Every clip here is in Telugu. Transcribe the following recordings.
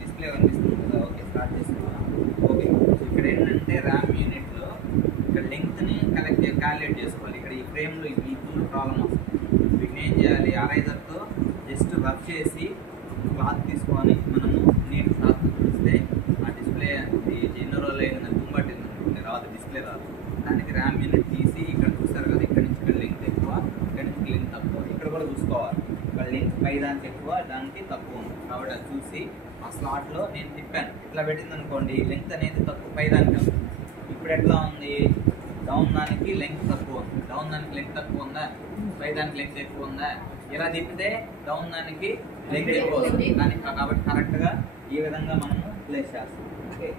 డిస్ప్లే కనిపిస్తుంది కదా, ఓకే స్టార్ట్ చేసుకున్నాం. ఓకే, ఇక్కడ ఏంటంటే ర్యామ్ యూనిట్లో ఇక్కడ లెంగ్త్ని క్యాలిక్యులేట్ చేసుకోవాలి. ఇక్కడ ఈ ఫ్రేమ్లో ఈ టూల్ ప్రాబ్లమ్ వస్తుంది. వీటిని ఏం చేయాలి, అరైజర్తో జస్ట్ రబ్ చేసి క్లాత్ తీసుకొని మనము నీట్ క్లాత్ చూస్తే ఆ డిస్ప్లే జనరల్ ఏదైనా దుమ్మట్టింది అనుకుంటే రాదు, డిస్ప్లే రాదు. దానికి ర్యామ్ యూనిట్ తీసి ఇక్కడ చూస్తారు కదా, ఇక్కడ నుంచి ఇక్కడ లెంగ్త్ ఎక్కువ, ఇక్కడ నుంచి లెంగ్త్ తక్కువ. ఇక్కడ కూడా చూసుకోవాలి, ఇక్కడ లెంగ్త్ పై దానికి ఎక్కువ, దానికి తక్కువ ఉంది. కాబట్టి అది చూసి ఆ స్లాట్లో నేను తిప్పాను, ఇట్లా పెట్టింది అనుకోండి లెంగ్త్ అనేది తక్కువ, పై దానికి వస్తుంది. ఇప్పుడు ఎట్లా ఉంది, డౌన్ దానికి లెంగ్త్ తక్కువ ఉంది, డౌన్ దానికి లెంగ్త్ తక్కువ ఉందా, పై దానికి లెంగ్త్ ఎక్కువ ఉందా. ఇలా తిప్పితే డౌన్ దానికి లెంగ్త్ ఎక్కువ వస్తుంది దానికి. కాబట్టి కరెక్ట్గా ఈ విధంగా మనము ప్లేస్ చేస్తాం. ఓకే,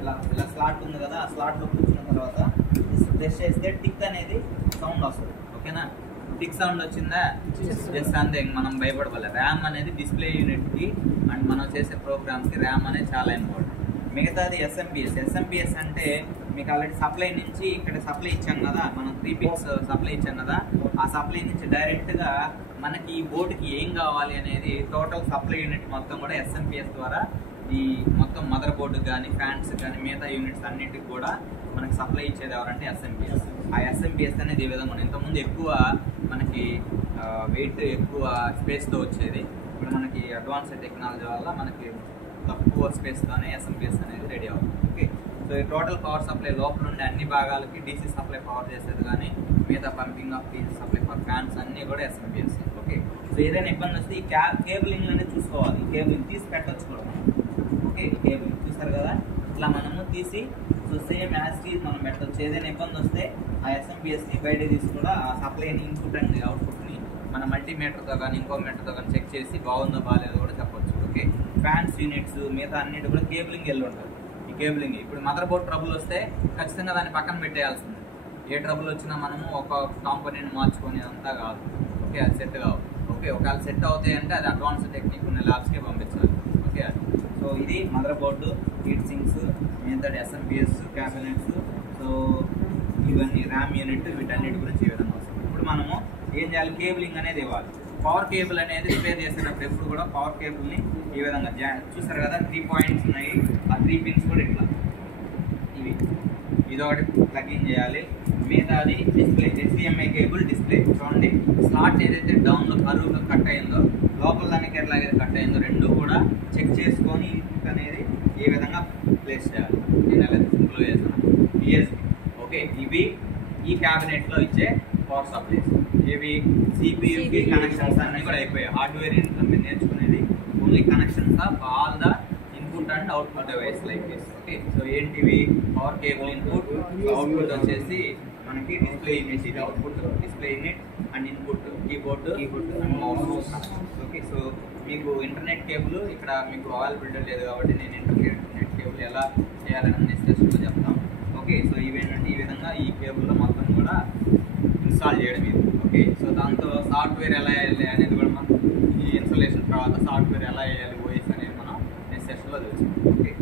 ఇలా స్లాట్ ఉంది కదా, ఆ స్లాట్లో కూర్చున్న తర్వాత ప్రెస్ చేస్తే టిక్ అనేది సౌండ్ వస్తుంది. ఓకేనా, టిక్ సౌండ్ వచ్చిందా, జస్ట్ అంతే, మనం భయపడవాలి. ర్యామ్ అనేది డిస్ప్లే యూనిట్కి అండ్ మనం చేసే ప్రోగ్రామ్కి ర్యామ్ అనేది చాలా ఇంపార్టెంట్. మిగతాది ఎస్ఎంపిఎస్ అంటే మీకు ఆల్రెడీ సప్లై నుంచి ఇక్కడ సప్లై ఇచ్చాం కదా, మనం 3 పిన్స్ సప్లై ఇచ్చాం కదా, ఆ సప్లై నుంచి డైరెక్ట్గా మనకి ఈ బోర్డుకి ఏం కావాలి అనేది టోటల్ సప్లై యూనిట్ మొత్తం కూడా ఎస్ఎంపిఎస్ ద్వారా ఈ మొత్తం మదర్ బోర్డు కానీ ఫ్యాన్స్ కానీ మిగతా యూనిట్స్ అన్నింటికి కూడా మనకి సప్లై ఇచ్చేది ఎవరంటే ఎస్ఎంపిఎస్. ఆ ఎస్ఎంపిఎస్ అనేది ఈ విధంగా ఉంది. ఇంతకుముందు ఎక్కువ మనకి వెయిట్ ఎక్కువ స్పేస్తో వచ్చేది, ఇప్పుడు మనకి అడ్వాన్స్ టెక్నాలజీ వల్ల మనకి తక్కువ స్పేస్తోనే ఎస్ఎంపిఎస్ అనేది రెడీ అవుతుంది. ఓకే, సో ఈ టోటల్ పవర్ సప్లై లోపల ఉండే అన్ని భాగాలకి డీసీ సప్లై పవర్ చేసేది కానీ మిగతా pumping of DC supply for fans అన్నీ కూడా ఎస్ఎంపిఎస్. ఓకే, సో ఏదైనా ఇబ్బంది వస్తే ఈ కేబులింగ్ అనేది చూసుకోవాలి. ఈ కేబులింగ్ తీసి పెట్టచ్చు కూడా మనం. ఓకే, ఈ కేబులింగ్ చూసారు కదా, ఇట్లా మనము తీసి సో సేమ్ యాజ్ టీజ్ మనం పెట్టవచ్చు. ఏదైనా ఇబ్బంది వస్తే ఆ ఎస్ఎంపిఎస్ని బయట తీసి కూడా ఆ సప్లైని ఇన్పుట్ అండ్ అవుట్పుట్ని మన మల్టీమీటర్తో కానీ ఇంకో మీటర్తో కానీ చెక్ చేసి బాగుందో బాగాలేదో కూడా చెప్పొచ్చు. ఓకే, ఫ్యాన్స్ యూనిట్స్ మిగతా అన్నిటి కూడా కేబులింగ్ వెళ్ళి ఉంటుంది. ఈ కేబులింగ్ ఇప్పుడు మదర్ బోర్డ్ ట్రబుల్ వస్తే ఖచ్చితంగా దాన్ని పక్కన పెట్టేయాల్సింది. ఏ ట్రబుల్ వచ్చినా మనము ఒక కాంపోనెంట్ మార్చుకొని అంతా కాదు. ఓకే, అది సెట్ కావు. ఓకే, ఒకవేళ సెట్ అవుతాయి అంటే అది అడ్వాన్స్ టెక్నిక్ ఉన్న ల్యాబ్స్కే పంపించాలి. ఓకే, సో ఇది మదర్ బోర్డు, హీట్ సింక్స్, మిగతా ఎస్ఎంపిఎస్, క్యాబినెట్స్, సో ఇవన్నీ ర్యామ్ యూనిట్, వీటన్నిటి గురించి ఈ విధంగా వస్తుంది. ఇప్పుడు మనము ఏం చేయాలి, కేబులింగ్ అనేది ఇవ్వాలి. పవర్ కేబుల్ అనేది రిపేర్ చేసేటప్పుడు ఎప్పుడు కూడా పవర్ కేబుల్ని ఈ విధంగా చూసారు కదా, 3 పాయింట్స్ ఉన్నాయి. ఆ 3 పిన్స్ కూడా ఇట్లా ఇదొకటి ప్లగ్ ఇన్ చేయాలి. మిగతాది డిస్ప్లే, HDMI కేబుల్ డిస్ప్లే. చూడండి, స్లాట్ ఏదైతే డౌన్లో కరువుగా కట్ అయిందో లోపల దానికి ఎట్లాగైతే కట్ అయిందో రెండు కూడా చెక్ చేసుకొని ఇన్పుట్ అనేది ఏ విధంగా ప్లేస్ చేయాలి. నేను ఎలా సింపుల్గా చేస్తాను. USB. ఓకే, ఇవి ఈ క్యాబినెట్లో ఇచ్చే పవర్ సప్లైస్. ఇవి సిపియుకి కనెక్షన్స్ అన్నీ కూడా అయిపోయాయి. హార్డ్వేర్ మీరు నేర్చుకునేది only connections of all the input and output device like this. Okay, so ఏంటివి, పవర్ కేబుల్ ఇన్పుట్, అవుట్పుట్ వచ్చేసి మనకి డిస్ప్లే యూనిట్, ఇది output display unit and input keyboard and mouse. Okay, so మీకు ఇంటర్నెట్ కేబుల్ ఇక్కడ మీకు అవైలబిలిటీ లేదు కాబట్టి నేను ఇంటర్నెట్ కేబుల్ ఎలా చేయాలని నెక్స్ట్ సెషన్లో చెప్తాను. ఓకే, సో ఇవేంటంటే ఈ విధంగా ఈ కేబుల్లో మొత్తం కూడా ఇన్స్టాల్ చేయడం ఇది. ఓకే, సో దాంతో సాఫ్ట్వేర్ ఎలా వేయాలి అనేది కూడా మనం ఈ ఇన్స్టాలేషన్ తర్వాత సాఫ్ట్వేర్ ఎలా వేయాలి ఓఎస్ అనేది మనం నెక్స్ట్ సెషన్లో తెలుసుకుంటాం. ఓకే,